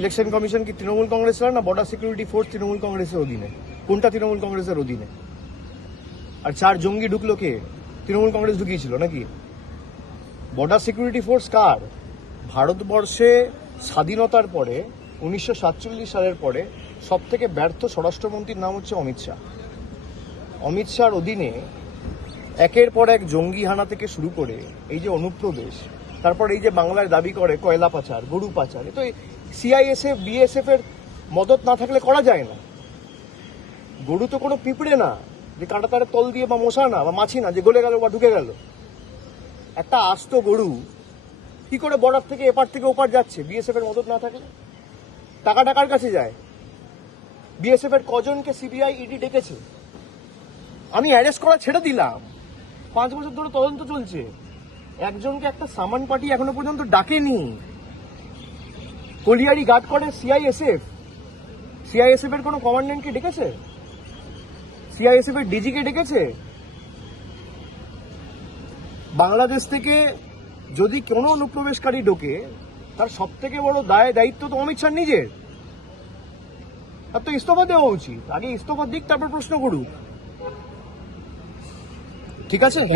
Election commission কি তৃণমূল কংগ্রেসের না বর্ডার সিকিউরিটি ফোর্স তৃণমূল কংগ্রেসের অধীনে? কোনটা তৃণমূল কংগ্রেসের অধীনে? আর চার জঙ্গি ঢুকলো কে? তৃণমূল কংগ্রেস ঢুকিয়েছিল নাকি? বর্ডার সিকিউরিটি ফোর্স কার? ভারতবর্ষে স্বাধীনতার পরে, উনিশশো সাতচল্লিশ সালের পরে সব থেকে ব্যর্থ স্বরাষ্ট্রমন্ত্রীর নাম হচ্ছে অমিত শাহ। অমিত শাহর অধীনে একের পর এক জঙ্গি হানা থেকে শুরু করে এই যে অনুপ্রবেশ তারপর এই যে বাংলার দাবি করে কয়লা পাচার, গরু পাচার তো সিআইএসএফ বিএসএফ এর মদত না থাকলে করা যায় না। গরু তো কোনো পিঁপড়ে না, যে কাঁটা তারে তল দিয়ে বা মশা না, বা মাছি না, যে গলে গেল বা ঢুকে গেল। একটা আস্ত গরু, কি করে বর্ডার থেকে এপার থেকে ওপার যাচ্ছে? বিএসএফ এর মদত না থাকলে? টাকা টাকার কাছে যায়। বিএসএফ এর কজনকে সিবিআই ইডি ডেকেছে? আমি অ্যারেস্ট করা ছেড়ে দিলাম। পাঁচ বছর ধরে তদন্ত চলছে। একজনকে একটা সামান পার্টি এখনও পর্যন্ত ডাকেনি। কলিয়ারি গার্ড করে সিআইএসএফ সিআইএসএফ এর কোনো কমান্ডেন্টকে ডেকেছে? সিআইএসএফ এর ডিজিকে ডেকেছে? বাংলাদেশ থেকে যদি কোনো অনুপ্রবেশকারী ঢোকে, তার সব থেকে বড় দায় দায়িত্ব তো অমিত শাহ নিজের। তার তো ইস্তফা দেওয়া উচিত। আগে ইস্তফা দিক, তারপর প্রশ্ন করুক। ঠিক আছে?